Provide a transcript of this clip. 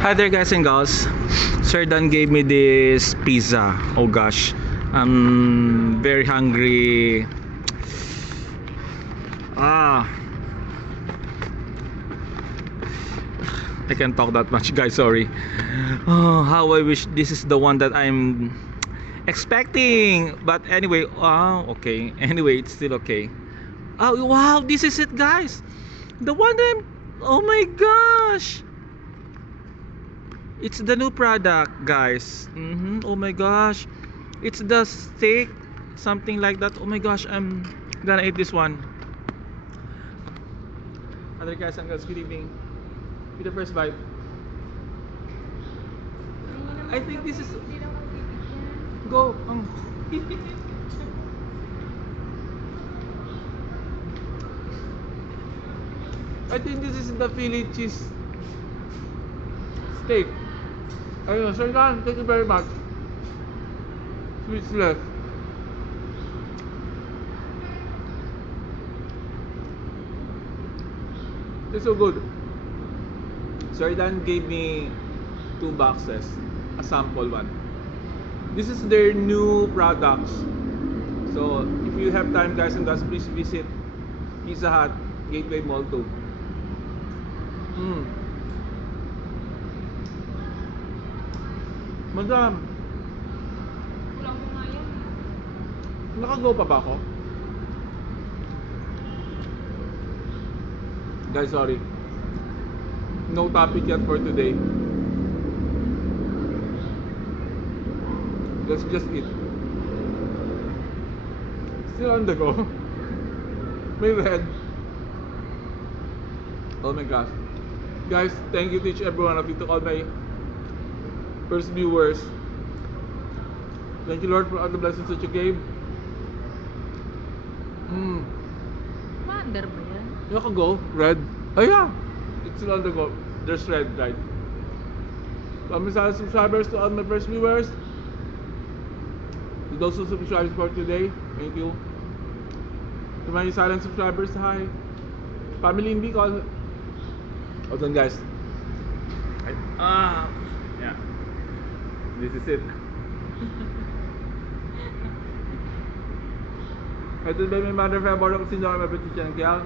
Hi there guys and gals. Sir Dan gave me this pizza. Oh gosh. I'm very hungry. Ah. I can't talk that much guys, sorry. Oh, how I wish this is the one that I'm expecting. But anyway, okay. Anyway, it's still okay. Oh wow, this is it guys. The one that oh my gosh. It's the new product, guys. Oh my gosh, it's the steak, something like that. Oh my gosh, I'm gonna eat this one. Other guys and girls, good evening. With the first bite. I think this is go. I think this is the Philly cheese steak. Ayun, Sir Dan, thank you very much. Speechless. It's so good. Sir Dan gave me 2 boxes, a sample one. This is their new products. So if you have time guys and guys, please visit Pizza Hut, Gateway Mall 2. Madam, Kulang mo nga yan. naka-go pa ba ako? Guys, sorry. No topic yet for today. Let's just eat. Still on the go. May red. Oh my gosh. Guys, thank you to each every one of you, to all my first viewers. Thank you Lord for all the blessings that you gave. Commander ba yan? Naka-go, red. Oh yeah, it's still on the go. There's red, right? To all my silent subscribers, to all my first viewers, to those who subscribed for today, thank you. To my silent subscribers, hi. Family in Bicol. Hold on guys. Yeah. This is it. Ito ba may mother fa borok sin do ma petit channel.